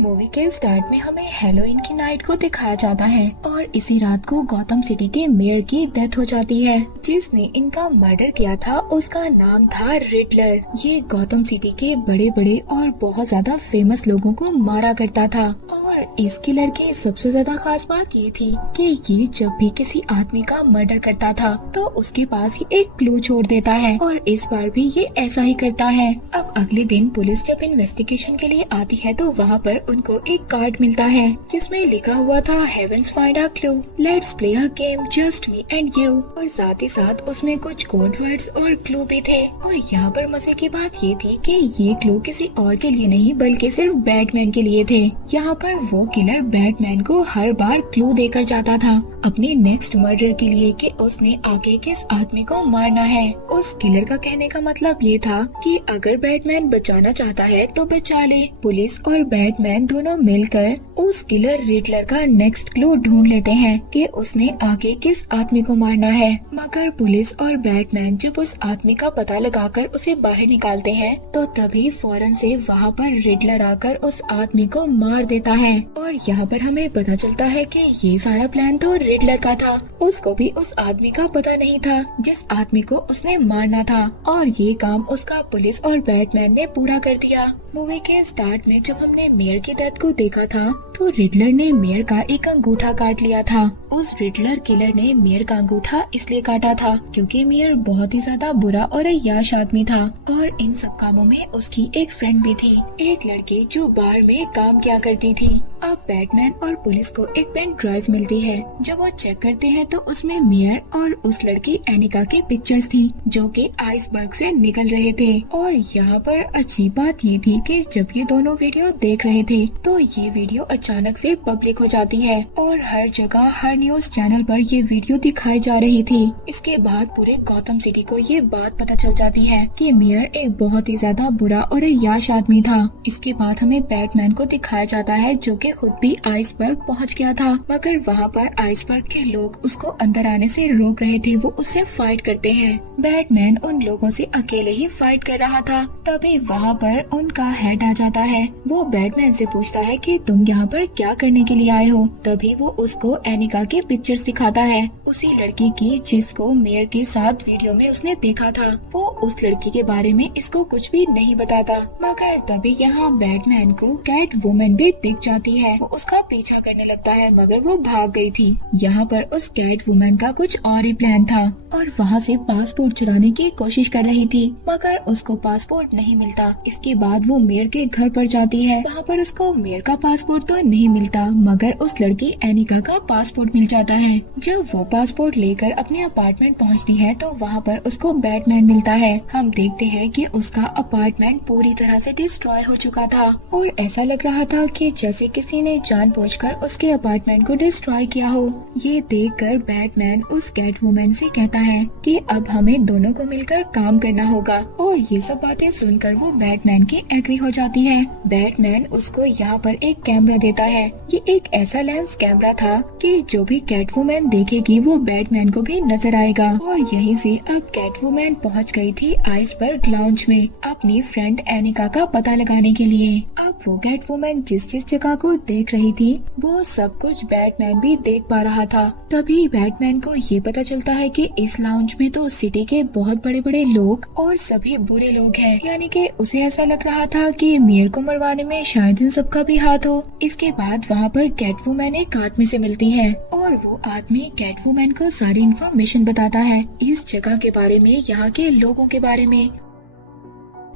Movie के start में हमें हैलोवीन की नाइट को दिखाया जाता है और इसी रात को गौतम सिटी के मेयर की डेथ हो जाती है। जिसने इनका मर्डर किया था उसका नाम था रिडलर। ये गौतम सिटी के बड़े बड़े और बहुत ज्यादा फेमस लोगों को मारा करता था और इस किलर की सबसे ज्यादा खास बात ये थी कि ये जब भी किसी आदमी का मर्डर करता था तो उसके पास ही एक क्लू छोड़ देता है और इस बार भी ये ऐसा ही करता है। अब अगले दिन पुलिस जब इन्वेस्टिगेशन के लिए आती है तो वहाँ पर उनको एक कार्ड मिलता है जिसमें लिखा हुआ था heavens find a clue, let's play a game just me and you. और साथ ही साथ उसमें कुछ कोड वर्ड्स और क्लू भी थे। और यहाँ पर मजे की बात ये थी कि ये क्लू किसी और के लिए नहीं बल्कि सिर्फ बैटमैन के लिए थे। यहाँ पर वो किलर बैटमैन को हर बार क्लू देकर जाता था अपने नेक्स्ट मर्डर के लिए कि उसने आगे किस आदमी को मारना है। उस किलर का कहने का मतलब ये था कि अगर बैटमैन बचाना चाहता है तो बचा ले। पुलिस और बैटमैन दोनों मिलकर उस किलर रिडलर का नेक्स्ट क्लू ढूंढ लेते हैं कि उसने आगे किस आदमी को मारना है। मगर पुलिस और बैटमैन जब उस आदमी का पता लगाकर उसे बाहर निकालते हैं तो तभी फौरन से वहाँ पर रिडलर आकर उस आदमी को मार देता है। और यहाँ पर हमें पता चलता है कि ये सारा प्लान तो रिडलर का था। उसको भी उस आदमी का पता नहीं था जिस आदमी को उसने मारना था और ये काम उसका पुलिस और बैटमैन ने पूरा कर दिया। मूवी के स्टार्ट में जब हमने मेयर की डेथ को देखा था तो रिडलर ने मेयर का एक अंगूठा काट लिया था। उस रिडलर किलर ने मेयर का अंगूठा इसलिए काटा था क्योंकि मेयर बहुत ही ज्यादा बुरा और अय्याश आदमी था और इन सब कामों में उसकी एक फ्रेंड भी थी, एक लड़की जो बार में काम किया करती थी। अब बैटमैन और पुलिस को एक पेन ड्राइव मिलती है। जब वो चेक करते हैं तो उसमें मेयर और उस लड़की एनिका की पिक्चर्स थी जो कि आइसबर्ग से निकल रहे थे। और यहाँ पर अजीब बात ये थी कि जब ये दोनों वीडियो देख रहे थे तो ये वीडियो अचानक से पब्लिक हो जाती है और हर जगह हर न्यूज चैनल पर ये वीडियो दिखाई जा रही थी। इसके बाद पूरे गौतम सिटी को ये बात पता चल जाती है कि मेयर एक बहुत ही ज्यादा बुरा और अय्याश आदमी था। इसके बाद हमें बैटमैन को दिखाया जाता है जो कि खुद भी आइसबर्ग पहुंच गया था, मगर वहाँ पर आइसबर्ग के लोग उसको अंदर आने से रोक रहे थे। वो उससे फाइट करते हैं। बैटमैन उन लोगों से अकेले ही फाइट कर रहा था। तभी वहाँ पर उनका हेड आ जाता है। वो बैटमैन से पूछता है कि तुम यहाँ पर क्या करने के लिए आए हो। तभी वो उसको एनिका की पिक्चर्स दिखाता है, उसी लड़की की जिसको मेयर के साथ वीडियो में उसने देखा था। वो उस लड़की के बारे में इसको कुछ भी नहीं बताता। मगर तभी यहाँ बैटमैन को कैट वुमन भी दिख जाती है। वो उसका पीछा करने लगता है मगर वो भाग गई थी। यहाँ पर उस कैट वुमन का कुछ और ही प्लान था और वहाँ से पासपोर्ट चुराने की कोशिश कर रही थी मगर उसको पासपोर्ट नहीं मिलता। इसके बाद वो मेयर के घर पर जाती है। वहाँ पर उसको मेयर का पासपोर्ट तो नहीं मिलता मगर उस लड़की एनिका का पासपोर्ट मिल जाता है। जब वो पासपोर्ट लेकर अपने अपार्टमेंट पहुँचती है तो वहाँ पर उसको बैटमैन मिलता है। हम देखते हैं कि उसका अपार्टमेंट पूरी तरह से डिस्ट्रॉय हो चुका था और ऐसा लग रहा था कि जैसे किसी ने जानबूझकर उसके अपार्टमेंट को डिस्ट्रॉय किया हो। ये देखकर बैटमैन उस कैट वुमन से कहता है कि अब हमें दोनों को मिलकर काम करना होगा और ये सब बातें सुनकर वो बैटमैन की एग्री हो जाती है। बैटमैन उसको यहाँ पर एक कैमरा देता है। ये एक ऐसा लेंस कैमरा था कि जो भी कैट वुमन देखेगी वो बैटमैन को भी नजर आएगा। और यहीं से अब कैट वुमन पहुँच गई थी आइसबर्ग लाउंज में अपनी फ्रेंड एनिका का पता लगाने के लिए। अब वो कैट वुमन जिस जिस जगह को देख रही थी वो सब कुछ बैटमैन भी देख पा रहा था। तभी बैटमैन को ये पता चलता है कि इस लाउंज में तो सिटी के बहुत बड़े बड़े लोग और सभी बुरे लोग हैं। यानी कि उसे ऐसा लग रहा था कि मेयर को मरवाने में शायद इन सबका भी हाथ हो। इसके बाद वहाँ पर कैट वुमन एक आदमी से मिलती है और वो आदमी कैट वुमन को सारी इन्फॉर्मेशन बताता है इस जगह के बारे में, यहाँ के लोगों के बारे में।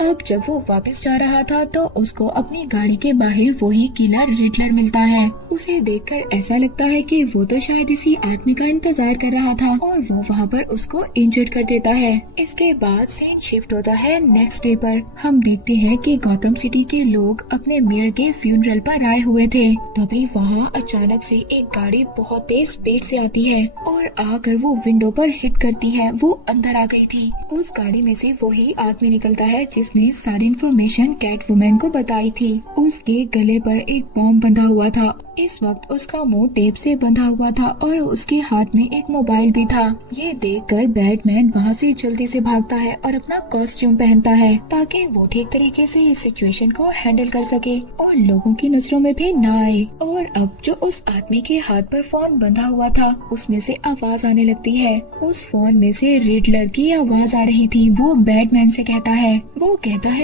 अब जब वो वापस जा रहा था तो उसको अपनी गाड़ी के बाहर वही किलर रिडलर मिलता है। उसे देखकर ऐसा लगता है कि वो तो शायद इसी आदमी का इंतजार कर रहा था और वो वहाँ पर उसको इंजर्ड कर देता है। इसके बाद सीन शिफ्ट होता है नेक्स्ट डे पर। हम देखते हैं कि गौतम सिटी के लोग अपने मेयर के फ्यूनरल पर आए हुए थे। तभी वहाँ अचानक से एक गाड़ी बहुत तेज स्पीड से आती है और आकर वो विंडो पर हिट करती है। वो अंदर आ गई थी। उस गाड़ी में से वही आदमी निकलता है जिसने सारी इन्फॉर्मेशन कैट वुमन को बताई थी। उसके गले पर एक बॉम्ब बंधा हुआ था इस वक्त उसका मुंह टेप से बंधा हुआ था और उसके हाथ में एक मोबाइल भी था। ये देखकर बैटमैन वहाँ से जल्दी से भागता है और अपना कॉस्ट्यूम पहनता है ताकि वो ठीक तरीके से इस सिचुएशन को हैंडल कर सके और लोगों की नजरों में भी ना आए। और अब जो उस आदमी के हाथ पर फोन बंधा हुआ था उसमें से आवाज आने लगती है। उस फोन में से रिडलर की आवाज आ रही थी। वो बैटमैन से कहता है,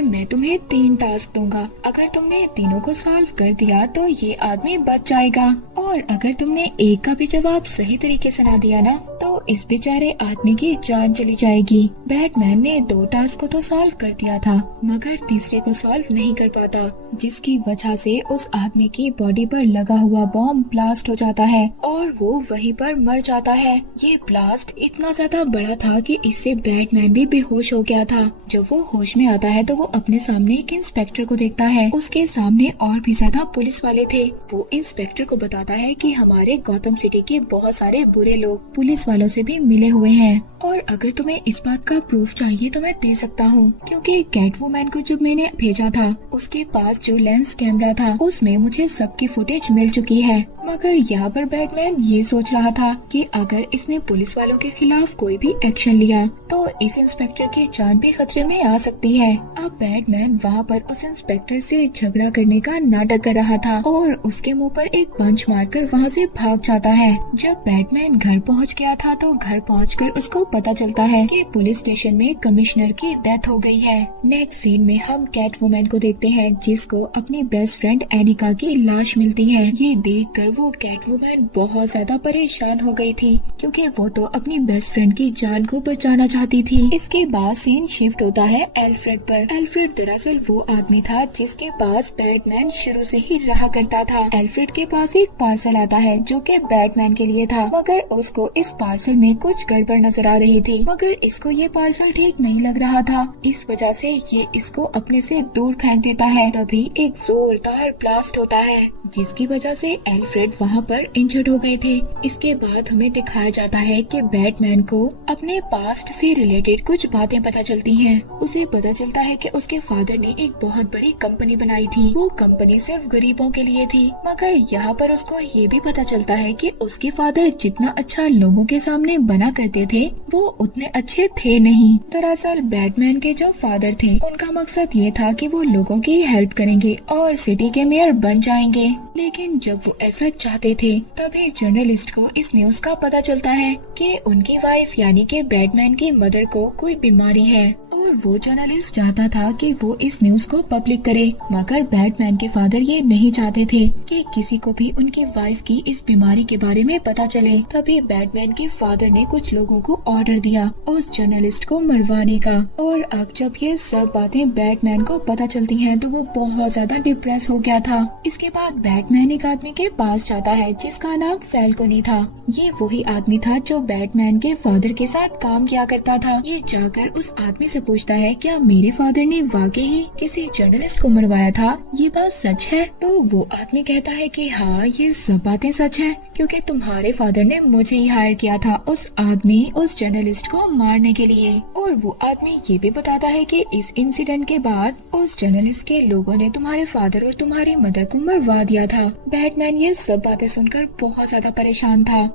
मैं तुम्हें 3 टास्क दूंगा, अगर तुमने तीनों को सॉल्व कर दिया तो ये आदमी बच जाएगा, और अगर तुमने एक का भी जवाब सही तरीके से ना दिया ना तो इस बेचारे आदमी की जान चली जाएगी। बैटमैन ने 2 टास्क को तो सॉल्व कर दिया था मगर तीसरे को सॉल्व नहीं कर पाता, जिसकी वजह से उस आदमी की बॉडी पर लगा हुआ बॉम्ब ब्लास्ट हो जाता है और वो वहीं पर मर जाता है। ये ब्लास्ट इतना ज्यादा बड़ा था कि इससे बैटमैन भी बेहोश हो गया था। जब वो होश में आता है तो वो अपने सामने एक इंस्पेक्टर को देखता है। उसके सामने और भी ज्यादा पुलिस वाले थे। वो इंस्पेक्टर को बताता है कि हमारे गौतम सिटी के बहुत सारे बुरे लोग पुलिस वालों से भी मिले हुए हैं और अगर तुम्हें इस बात का प्रूफ चाहिए तो मैं दे सकता हूँ, क्योंकि कैटवुमैन को जब मैंने भेजा था उसके पास जो लेंस कैमरा था उसमें मुझे सबकी फुटेज मिल चुकी है। मगर यहाँ पर बैटमैन ये सोच रहा था कि अगर इसने पुलिस वालों के खिलाफ कोई भी एक्शन लिया तो इस इंस्पेक्टर की जान भी खतरे में आ सकती है। अब बैटमैन वहाँ पर उस इंस्पेक्टर से झगड़ा करने का नाटक कर रहा था और उसके मुंह पर एक पंच मारकर वहाँ से भाग जाता है। जब बैटमैन घर पहुँच गया था तो घर पहुँचकर उसको पता चलता है कि पुलिस स्टेशन में कमिश्नर की डेथ हो गई है। नेक्स्ट सीन में हम कैटवुमैन को देखते हैं जिसको अपनी बेस्ट फ्रेंड एनिका की लाश मिलती है। ये देखकर वो कैटवुमैन बहुत ज्यादा परेशान हो गई थी क्योंकि वो तो अपनी बेस्ट फ्रेंड की जान को बचाना चाहती थी। इसके बाद सीन शिफ्ट होता है एल्फ्रेड पर। एल्फ्रेड दरअसल वो आदमी था जिसके पास बैटमैन शुरू से ही रहा करता था। एल्फ्रेड के पास एक पार्सल आता है जो कि बैटमैन के लिए था, मगर उसको इस पार्सल में कुछ गड़बड़ नजर आ रही थी। मगर इसको ये पार्सल ठीक नहीं लग रहा था, इस वजह से ये इसको अपने से दूर फेंक देता है। तभी एक जोरदार ब्लास्ट होता है जिसकी वजह से एल्फ्रेड वहाँ पर इंजर्ड हो गए थे। इसके बाद हमें दिखाया जाता है कि बैटमैन को अपने पास्ट से रिलेटेड कुछ बातें पता चलती हैं। उसे पता चलता है कि उसके फादर ने एक बहुत बड़ी कंपनी बनाई थी। वो कंपनी सिर्फ गरीबों के लिए थी, मगर यहाँ पर उसको ये भी पता चलता है कि उसके फादर जितना अच्छा लोगों के सामने बना करते थे वो उतने अच्छे थे नहीं। दरअसल बैटमैन के जो फादर थे उनका मकसद ये था कि वो लोगों की हेल्प करेंगे और सिटी के मेयर बन जाएंगे। लेकिन जब वो ऐसा चाहते थे तभी जर्नलिस्ट को इस न्यूज का पता चलता है कि उनकी वाइफ यानी कि बैटमैन की मदर को कोई बीमारी है और वो जर्नलिस्ट चाहता था कि वो इस न्यूज को पब्लिक करे, मगर बैटमैन के फादर ये नहीं चाहते थे कि किसी को भी उनकी वाइफ की इस बीमारी के बारे में पता चले। तभी बैटमैन के फादर ने कुछ लोगों को ऑर्डर दिया उस जर्नलिस्ट को मरवाने का। और अब जब ये सब बातें बैटमैन को पता चलती हैं तो वो बहुत ज्यादा डिप्रेस हो गया था। इसके बाद बैटमैन एक आदमी के पास जाता है जिसका नाम फैल्कोनी था। ये वही आदमी था जो बैटमैन के फादर के साथ काम किया करता था। ये जाकर उस आदमी से पूछता है, क्या मेरे फादर ने वाकई ही किसी जर्नलिस्ट को मरवाया था? ये बात सच है? तो वो आदमी कहता है कि हाँ, ये सब बातें सच हैं, क्योंकि तुम्हारे फादर ने मुझे ही हायर किया था उस जर्नलिस्ट को मारने के लिए। और वो आदमी ये भी बताता है कि इस इंसिडेंट के बाद उस जर्नलिस्ट के लोगों ने तुम्हारे फादर और तुम्हारी मदर को मरवा दिया था। बैटमैन ये सब बातें सुनकर बहुत ज्यादा परेशान था।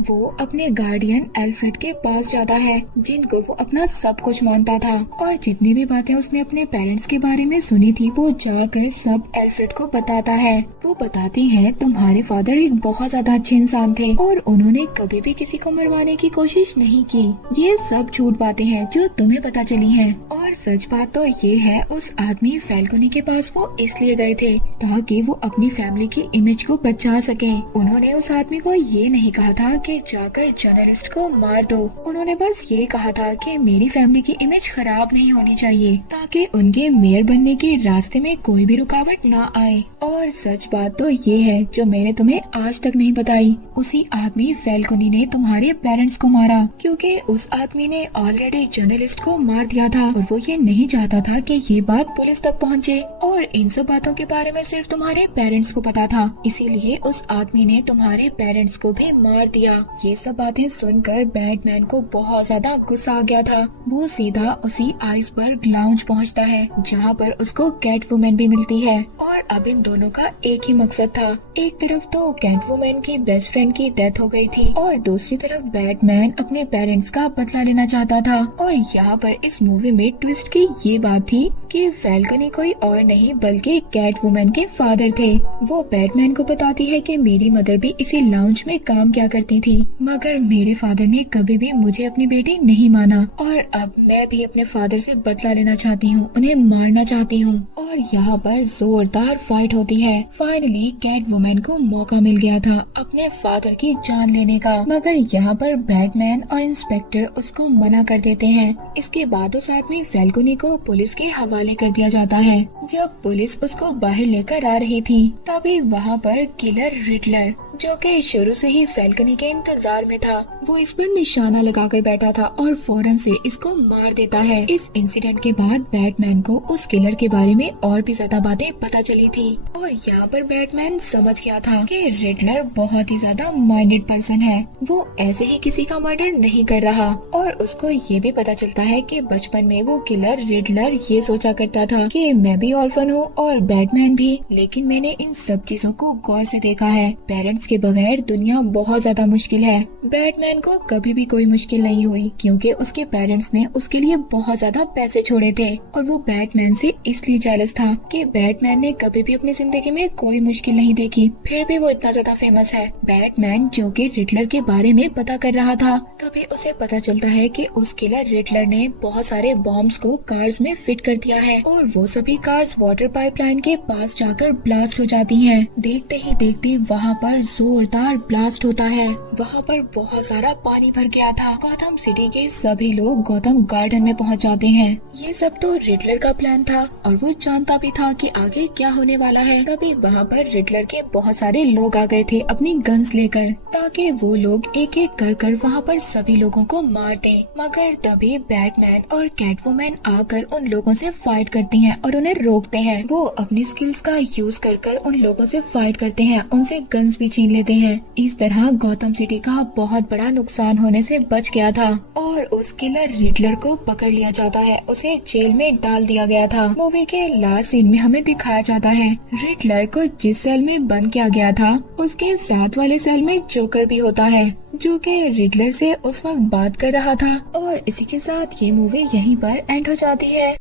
वो अपने गार्डियन एल्फ्रेड के पास जाता है जिनको वो अपना सब कुछ मानता था, और जितनी भी बातें उसने अपने पेरेंट्स के बारे में सुनी थी वो जाकर सब एल्फ्रेड को बताता है। वो बताते हैं तुम्हारे फादर एक बहुत ज्यादा अच्छे इंसान थे और उन्होंने कभी भी किसी को मरवाने की कोशिश नहीं की। ये सब झूठ बातें हैं जो तुम्हें पता चली हैं। और सच बात तो ये है, उस आदमी फैल्कोनी के पास वो इसलिए गए थे ताकि वो अपनी फैमिली की इमेज को बचा सके। उन्होंने उस आदमी को ये नहीं कहा था कि जाकर जर्नलिस्ट को मार दो। उन्होंने बस ये कहा था कि मेरी फैमिली की इमेज खराब नहीं होनी चाहिए ताकि उनके मेयर बनने के रास्ते में कोई भी रुकावट ना आए। और सच बात तो ये है जो मैंने तुम्हें आज तक नहीं बताई, उसी आदमी फैल्कोनी ने तुम्हारे पेरेंट्स को मारा, क्योंकि उस आदमी ने ऑलरेडी जर्नलिस्ट को मार दिया था और वो ये नहीं चाहता था कि ये बात पुलिस तक पहुँचे। और इन सब बातों के बारे में सिर्फ तुम्हारे पेरेंट्स को पता था, इसीलिए उस आदमी ने तुम्हारे पेरेंट्स को भी मार दिया। ये सब बातें सुनकर बैटमैन को बहुत ज्यादा गुस्सा आ गया था। वो सीधा उसी आइसबर्ग लाउंज पहुंचता है जहां पर उसको कैटवुमन भी मिलती है और अब इन दोनों का एक ही मकसद था। एक तरफ तो कैटवुमन की बेस्ट फ्रेंड की डेथ हो गई थी और दूसरी तरफ बैटमैन अपने पेरेंट्स का बदला लेना चाहता था। और यहाँ पर इस मूवी में ट्विस्ट की ये बात थी कि फैल्कनी कोई और नहीं बल्कि कैटवुमन के फादर थे। वो बैटमैन को बताती है कि मेरी मदर भी इसी लाउंज में काम किया करती थी, मगर मेरे फादर ने कभी भी मुझे अपनी बेटी नहीं माना और अब मैं भी अपने फादर से बदला लेना चाहती हूँ, उन्हें मारना चाहती हूँ। और यहाँ पर जोरदार फाइट होती है। फाइनली कैटवुमन को मौका मिल गया था अपने फादर की जान लेने का, मगर यहाँ पर बैटमैन और इंस्पेक्टर उसको मना कर देते हैं। इसके बाद उस आदमी फैल्कोनी को पुलिस के हवाले कर दिया जाता है। जब पुलिस उसको बाहर लेकर आ रही थी तभी वहाँ पर किलर रिडलर, जो कि शुरू से ही फैल्कनी के इंतजार में था, वो इस पर निशाना लगाकर बैठा था और फौरन से इसको मार देता है। इस इंसिडेंट के बाद बैटमैन को उस किलर के बारे में और भी ज्यादा बातें पता चली थी और यहाँ पर बैटमैन समझ गया था कि रिडलर बहुत ही ज्यादा माइंडेड पर्सन है। वो ऐसे ही किसी का मर्डर नहीं कर रहा। और उसको ये भी पता चलता है कि बचपन में वो किलर रिडलर ये सोचा करता था कि मैं भी ऑर्फन हूँ और बैटमैन भी, लेकिन मैंने इन सब चीजों को गौर से देखा है। पेरेंट्स के बगैर दुनिया बहुत ज्यादा मुश्किल है। बैटमैन को कभी भी कोई मुश्किल नहीं हुई क्योंकि उसके पेरेंट्स ने उसके लिए बहुत ज्यादा पैसे छोड़े थे और वो बैटमैन से इसलिए जेलस था कि बैटमैन ने कभी भी अपनी जिंदगी में कोई मुश्किल नहीं देखी, फिर भी वो इतना ज्यादा फेमस है। बैटमैन जो कि रिडलर के बारे में पता कर रहा था, तभी उसे पता चलता है कि उस किलर रिडलर ने बहुत सारे बॉम्ब्स को कार्स में फिट कर दिया है और वो सभी कार्स वाटर पाइपलाइन के पास जाकर ब्लास्ट हो जाती हैं। देखते ही देखते वहाँ पर जोरदार ब्लास्ट होता है। वहाँ पर बहुत सारा पानी भर गया था। गौतम सिटी के सभी लोग गौतम गार्डन में पहुँच जाते हैं। ये सब तो रिडलर का प्लान था और वो जानता भी था कि आगे क्या होने वाला है। तभी वहाँ पर रिडलर के बहुत सारे लोग आ गए थे अपनी गन्स लेकर, ताकि वो लोग एक एक कर वहाँ पर सभी लोगों को मार दें। मगर तभी बैटमैन और कैटवुमन आकर उन लोगों से फाइट करती हैं और उन्हें रोकते हैं। वो अपनी स्किल्स का यूज कर उन लोगों से फाइट करते हैं, उनसे गन्स भी छीन लेते हैं। इस तरह गौतम सिटी का बहुत बड़ा नुकसान होने से बच गया था और उस किलर रिडलर को पकड़ लिया जाता है। उसे जेल में डाल दिया गया था। मूवी के लास्ट सीन में हमें दिखाया जाता है रिडलर को जिस सेल में बंद किया गया था उसके साथ वाले सेल में जोकर भी होता है, जो कि रिडलर से उस वक्त बात कर रहा था। और इसी के साथ ये मूवी यहीं पर एंड हो जाती है।